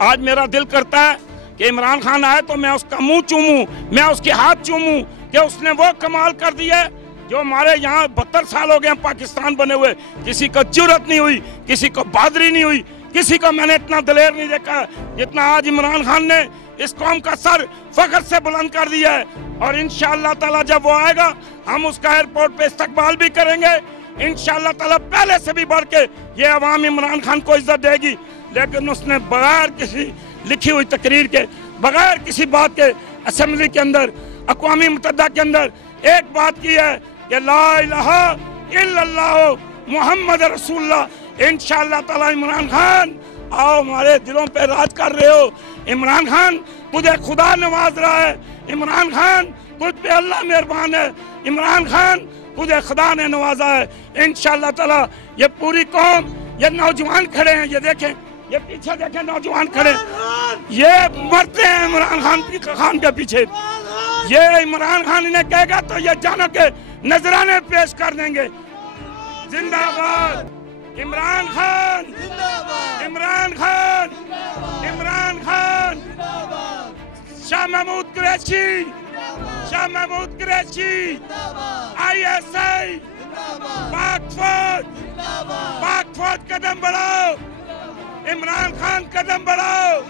आज मेरा दिल करता है कि इमरान खान आए तो मैं उसका मुंह चूमूं, मैं उसके हाथ चूमूं कि उसने वो कमाल कर दिया जो हमारे यहाँ 72 साल हो गए पाकिस्तान बने हुए, किसी को जुर्रत नहीं हुई, किसी को बहादुरी नहीं हुई, किसी को मैंने इतना दलेर नहीं देखा जितना आज इमरान खान ने इस कौम का सर फख्र से बुलंद कर दिया है। और इंशाअल्लाह ताला जब वो आएगा हम उसका एयरपोर्ट पे इस्तकबाल भी करेंगे इंशाअल्लाह ताला। पहले से भी बढ़ के ये अवाम इमरान खान को इज्जत देगी, लेकिन उसने बगैर किसी लिखी हुई तकरीर के, बगैर किसी बात के असेंबली के अंदर, अक़वामी मुत्तहिदा के अंदर एक बात की है कि ला इलाहा इल्लल्लाह मुहम्मद रसूलुल्लाह। इंशाअल्लाह ताला इमरान खान आओ, हमारे दिलों पे राज कर रहे हो। इमरान खान तुझे खुदा नवाज रहा है, इमरान खान तुझ पे अल्लाह मेहरबान है, इमरान खान तुझे खुदा ने नवाजा है। इंशाअल्लाह ताला ये पूरी कौम, ये नौजवान खड़े हैं, ये देखें, ये पीछे देखें नौजवान खड़े, ये मरते हैं इमरान खान के पीछे। ये इमरान खान इन्हें कहेगा तो ये जानो के नजराने पेश कर देंगे। जिंदाबाद इमरान खान, इमरान खान, इमरान खान। शाह महमूद कुरैशी, शाह महमूद कुरैशी, ISI, पाक फौज कदम बढ़ाओ, इमरान खान कदम बढ़ाओ।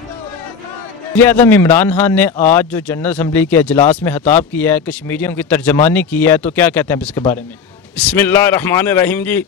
वज़ीर-ए-आज़म इमरान खान ने आज जो जनरल असम्बली के इजलास में खिताब किया है, कश्मीरियों की तर्जमानी की है, तो क्या कहते हैं इसके बारे में? बिस्मिल्लाहिर्रहमानिर्रहीम जी,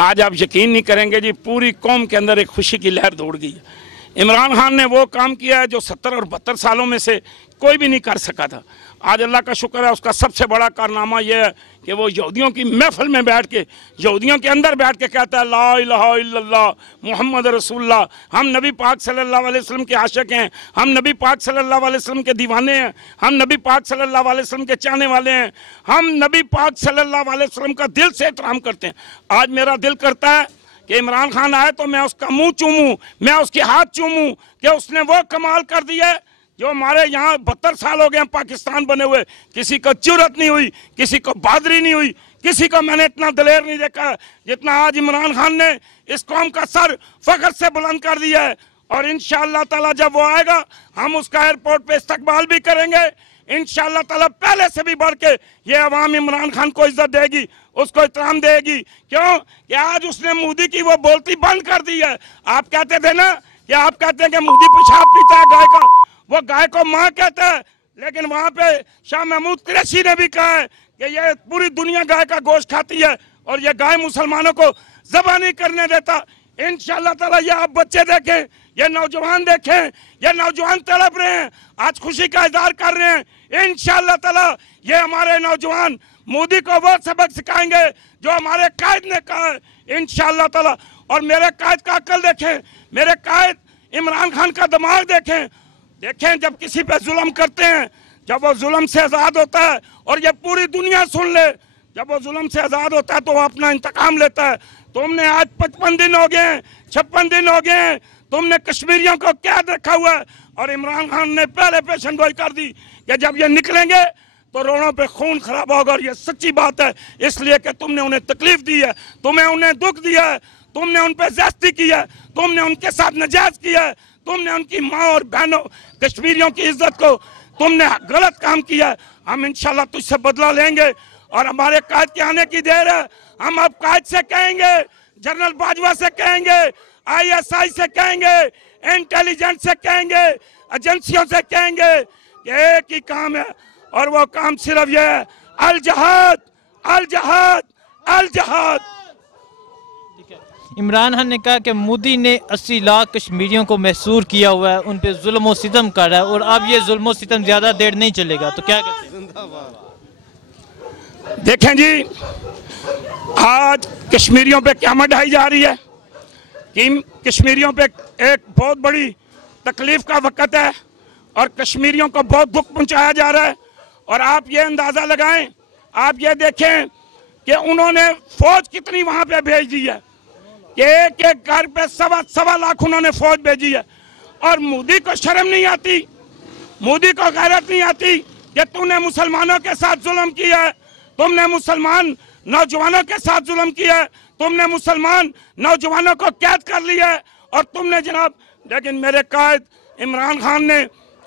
आज आप यकीन नहीं करेंगे जी, पूरी कौम के अंदर एक खुशी की लहर दौड़ गई है। इमरान खान ने वो काम किया है जो 70 और 72 सालों में से कोई भी नहीं कर सका था। आज अल्लाह का शुक्र है, उसका सबसे बड़ा कारनामा यह है कि वो यहूदियों की महफिल में बैठ के, यहूदियों के अंदर बैठ के कहता है ला इलाहा इल्लल्लाह मुहम्मद रसूलुल्लाह। हम नबी पाक सल्लल्लाहु अलैहि वसल्लम के आशिक हैं, हम नबी पाक सल्लल्लाहु अलैहि वसल्लम के दीवाने हैं, हम नबी पाक सल्लल्लाहु अलैहि वसल्लम के चाहने वाले हैं, हम नबी पाक सल्लल्लाहु अलैहि वसल्लम का दिल से एहतराम करते हैं। आज मेरा दिल करता है कि इमरान खान आए तो मैं उसका मुँह चूमूँ, मैं उसके हाथ चूमूँ कि उसने वो कमाल कर दिया जो हमारे यहाँ 72 साल हो गए पाकिस्तान बने हुए, किसी को जुर्रत नहीं हुई, किसी को बहादुरी नहीं हुई, किसी को मैंने इतना दलेर नहीं देखा जितना आज इमरान खान ने इस कौम का सर फख्र से बुलंद कर दिया है। और इंशाअल्लाह ताला जब वो आएगा हम उसका एयरपोर्ट पे इस्तकबाल भी करेंगे इंशाअल्लाह ताला। पहले से भी बढ़ के ये अवाम इमरान खान को इज्जत देगी, उसको एहतराम देगी। क्यों कि आज उसने मोदी की वो बोलती बंद कर दी है। आप कहते थे ना कि आप कहते हैं कि मोदी पेशाब पीता है गाय का, वो गाय को माँ कहता है, लेकिन वहाँ पे शाह महमूद कुरैशी ने भी कहा है कि ये पूरी दुनिया गाय का गोश्त खाती है और ये गाय मुसलमानों को ज़बह नहीं करने देता। इंशाअल्लाह ताला ये आप बच्चे देखें, ये नौजवान देखें, ये नौजवान तड़प रहे हैं, आज खुशी का इजहार कर रहे हैं। इंशाअल्लाह ताला ये हमारे नौजवान मोदी को वो सबक सिखाएंगे जो हमारे कायद ने कहा है इंशाअल्लाह ताला। और मेरे कायद का अक्ल देखें, मेरे कायद इमरान खान का दिमाग देखें, देखें जब किसी पे जुल्म करते हैं, जब वो जुल्म से आज़ाद होता है, और ये पूरी दुनिया सुन ले, जब वो जुल्म से आज़ाद होता है तो वो अपना इंतकाम लेता है। तुमने आज 55 दिन हो गए, 56 दिन हो गए, तुमने कश्मीरियों को कैद रखा हुआ है। और इमरान खान ने पहले पेशन गोई कर दी कि जब ये निकलेंगे तो रोड़ों पे खून खराब होगा। और ये सच्ची बात है, इसलिए कि तुमने उन्हें तकलीफ दी है, तुमने उन्हें दुख दिया है, तुमने उन पर ज्यादती की है, तुमने उनके साथ नाजायज किया है, तुमने उनकी माँ और बहनों कश्मीरियों की इज्जत को तुमने गलत काम किया है। हम इंशाल्लाह तुझसे बदला लेंगे और हमारे कायद के आने की देर है। हम अब कायद से कहेंगे, जनरल बाजवा से कहेंगे, ISI से कहेंगे, इंटेलिजेंस से कहेंगे, एजेंसियों से कहेंगे कि एक ही काम है और वो काम सिर्फ ये है, अल जहाद, अल जहाद, अल जहाद। इमरान खान ने कहा कि मोदी ने 80 लाख कश्मीरियों को महसूर किया हुआ है, उन पे जुल्म और सितम कर रहा है और अब ये जुल्म और सितम ज़्यादा देर नहीं चलेगा, तो क्या कहते हैं? देखें जी, आज कश्मीरियों पे क्या ढाई जा रही है कि कश्मीरियों पे एक बहुत बड़ी तकलीफ का वक्त है और कश्मीरियों को बहुत दुख पहुंचाया जा रहा है। और आप ये अंदाज़ा लगाएं, आप ये देखें कि उन्होंने फौज कितनी वहाँ पे भेज दी है कि एक एक घर पे 1.25 लाख उन्होंने फौज भेजी है। और मोदी को शर्म नहीं आती, मोदी को गैरत नहीं आती कि तूने मुसलमानों के साथ जुल्म किया है, तुमने मुसलमान नौजवानों के साथ जुल्म किया है, तुमने मुसलमान नौजवानों को कैद कर लिया है और तुमने जनाब लेकिन मेरे कायद इमरान खान ने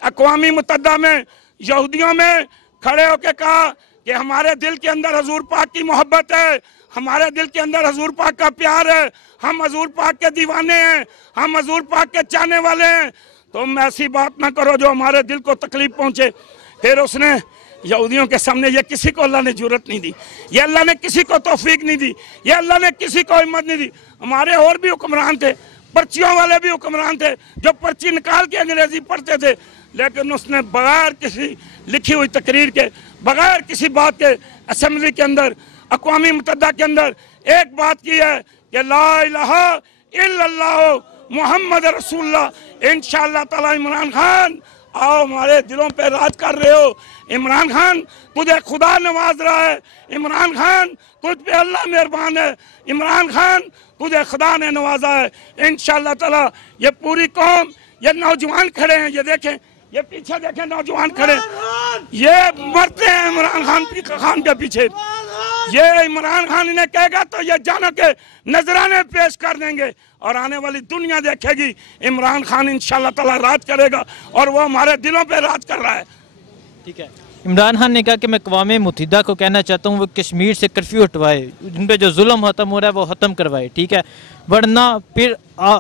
अक़वामी मुत्तहिदा में यहूदियों में खड़े होकर कहा कि हमारे दिल के अंदर हजूर पाक की मोहब्बत है, हमारे दिल के अंदर हजूर पाक का प्यार है, हम हजूर पाक के दीवाने हैं, हम हजूर पाक के चाहने वाले हैं, तुम ऐसी बात ना करो जो हमारे दिल को तकलीफ पहुंचे। फिर उसने यहूदियों के सामने, ये किसी को अल्लाह ने जरूरत नहीं दी, ये अल्लाह ने किसी को तौफीक नहीं दी, ये अल्लाह ने किसी को हिम्मत नहीं दी। हमारे और भी हुक्मरान थे, पर्चियों वाले भी हुक्मरान थे जो पर्ची निकाल के अंग्रेजी पढ़ते थे, लेकिन उसने बगैर किसी लिखी हुई तकरीर के, बगैर किसी बात के असेंबली के अंदर, अक़वामी मुत्तहिदा के अंदर एक बात की है कि ला इलाहा इल्लल्लाह मुहम्मद रसूलुल्लाह। इंशाअल्लाह ताला इमरान खान आओ, हमारे दिलों पे राज कर रहे हो। इमरान खान तुझे खुदा नवाज रहा है, इमरान खान तुझ पे अल्लाह मेहरबान है, इमरान खान तुझे खुदा ने नवाजा है। इंशाअल्लाह ताला ये पूरी कौम, ये नौजवान खड़े हैं, ये देखें, ये पीछे देखें नौजवान खड़े, ये मरते हैं इमरान खान के पीछे। ये इमरान खान इन्हें कहेगा तो ये जानो के नजराने पेश कर देंगे और आने वाली दुनिया देखेगी इमरान खान इंशाअल्लाह ताला राज करेगा और वो हमारे दिलों पे राज कर रहा है। ठीक है, इमरान खान ने कहा कि मैं अक़वाम मुत्तहिदा को कहना चाहता हूँ वो कश्मीर से कर्फ्यू हटवाए, उन पर जो जुल्म खत्म हो रहा है वो ख़त्म करवाए, ठीक है, वरना फिर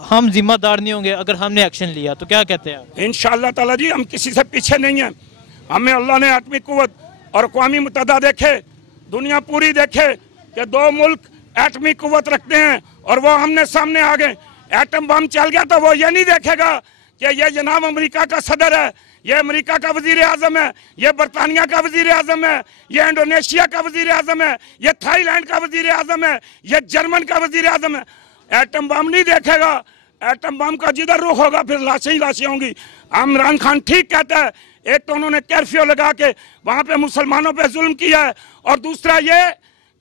हम जिम्मेदार नहीं होंगे अगर हमने एक्शन लिया। तो क्या कहते हैं आप? इंशाअल्लाह ताला जी हम किसी से पीछे नहीं हैं, हमें अल्लाह ने आटमी कुव्वत और अक़वामी मुत्तहिदा देखे, दुनिया पूरी देखे कि दो मुल्क एटमी कुव्वत रखते हैं और वो हमने सामने आ गए। एटम बम चल गया तो वो ये नहीं देखेगा कि ये जनाब अमेरिका का सदर है, ये अमेरिका का वजीर आजम है, ये बरतानिया का वजीर आजम है, ये इंडोनेशिया का वजीर आजम है, ये थाईलैंड का वजीर आजम है, ये जर्मन का वजीर आजम है। एटम बम नहीं देखेगा, एटम बम का जिधर रुख होगा फिर लाशें ही लाशें होंगी। इमरान खान ठीक कहता है, एक तो उन्होंने कर्फ्यू लगा के वहाँ पे मुसलमानों पे जुल्म किया है और दूसरा ये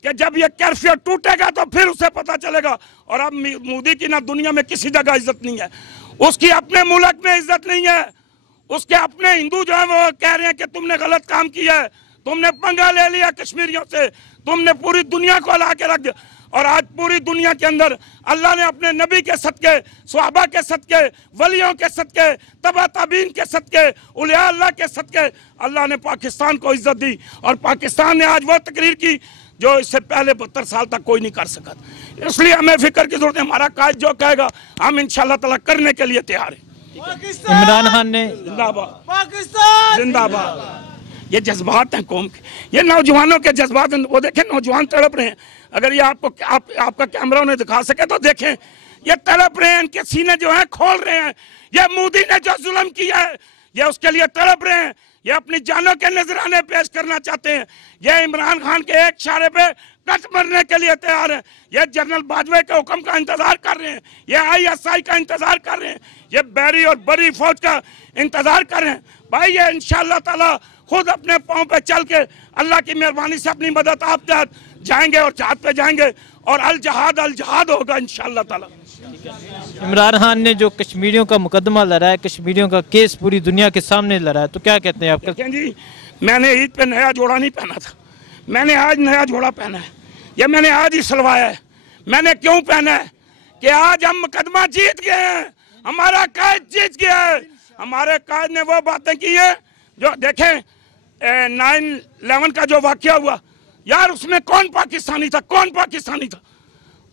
कि जब ये कर्फ्यू टूटेगा तो फिर उसे पता चलेगा। और अब मोदी की ना दुनिया में किसी जगह इज्जत नहीं है, उसकी अपने मुल्क में इज्जत नहीं है, उसके अपने हिंदू जो है वो कह रहे हैं कि तुमने गलत काम किया है, तुमने पंगा ले लिया कश्मीरियों से, तुमने पूरी दुनिया को ला के रख दिया। और आज पूरी दुनिया के अंदर अल्लाह ने अपने नबी के सदके, सहाबा के सदके, वलियों के सदके, तबा ताबीन के सदके, उलिया अल्लाह के सदके अल्लाह ने पाकिस्तान को इज्जत दी और पाकिस्तान ने आज वो तकरीर की जो इससे पहले 72 साल तक कोई नहीं कर सका। इसलिए हमें फिक्र की जरूरत है, हमारा कायद जो कहेगा हम इंशाअल्लाह ताला करने के लिए तैयार हैं। इमरान खान ने जिंदाबाद, पाकिस्तान जिंदाबाद। ये जज्बात हैं कौम के, ये नौजवानों के जज्बात, वो देखें नौजवान तड़प रहे हैं। अगर ये आपका कैमरा उन्हें दिखा सके तो देखें, ये तड़प रहे हैं, इनके सीने जो हैं खोल रहे हैं। ये मोदी ने जो जुल्म किया है ये उसके लिए तड़प रहे हैं, ये अपनी जानों के नजराने पेश करना चाहते हैं। ये इमरान खान के एक इशारे पे कट मरने के लिए तैयार है। ये जनरल बाजवा के हुक्म का इंतजार कर रहे हैं, ये ISI का इंतजार कर रहे हैं, ये बैरी और बड़ी फौज का इंतजार कर रहे हैं। भाई ये इंशाअल्लाह ताला खुद अपने पाँव पे चल के अल्लाह की मेहरबानी से अपनी मदद आप जाएंगे और जहाद पे जाएंगे और अल जहाद होगा इंशाअल्लाह ताला। इमरान खान ने जो कश्मीरियों का मुकदमा लड़ा है, कश्मीरियों का केस पूरी दुनिया के सामने लड़ा है, तो क्या कहते हैं आप? देखें जी, मैंने ईद पे नया जोड़ा नहीं पहना था, मैंने आज नया जोड़ा पहना है, ये मैंने आज ही सिलवाया है। मैंने क्यों पहना है कि आज हम मुकदमा जीत गए हैं, हमारा कायद जीत गया है। हमारे कायद ने वो बातें की है जो देखें 9/11 का जो वाकया हुआ यार, उसमें कौन पाकिस्तानी था, कौन पाकिस्तानी था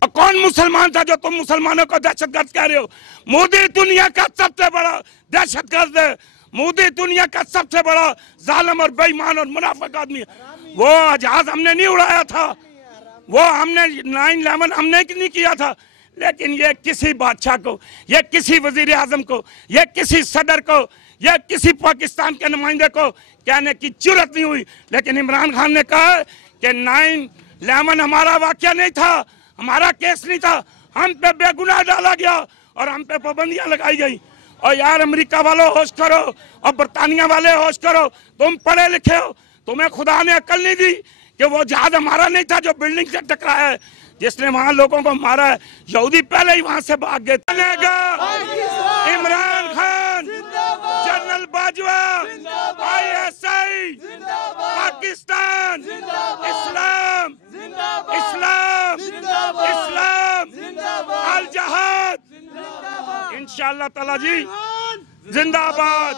और कौन मुसलमान था जो तुम मुसलमानों को दहशतगर्द कह रहे हो? मोदी दुनिया का सबसे बड़ा दहशतगर्द है, मोदी दुनिया का सबसे बड़ा जालिम और बेईमान और मुनाफिक आदमी है। वो जहाज हमने नहीं उड़ाया था, वो हमने 9/11 हमने नहीं किया था, लेकिन ये किसी बादशाह को, ये किसी वजीर आजम को, ये किसी सदर को, ये किसी पाकिस्तान के नुमाइंदे को कहने की जरूरत नहीं हुई। लेकिन इमरान खान ने कहा कि 9/11 हमारा वाकया नहीं था, हमारा केस नहीं था, हम पे बेगुनाह डाला गया और हम पे पाबंदियां लगाई गई। और यार अमेरिका वालों होश करो और बरतानिया वाले होश करो, तुम पढ़े लिखे हो, तुम्हें खुदा ने अक्ल नहीं दी कि वो जहाज हमारा नहीं था जो बिल्डिंग से टकराया है, जिसने वहां लोगों को मारा है। यहूदी पहले ही वहां से भाग गए। इमरान खान, जनरल बाजवा, ISI, पाकिस्तान, इस्लाम, इस्लाम, इस्लाम, अल जहाद, इंशाअल्लाह ताला जी जिंदाबाद।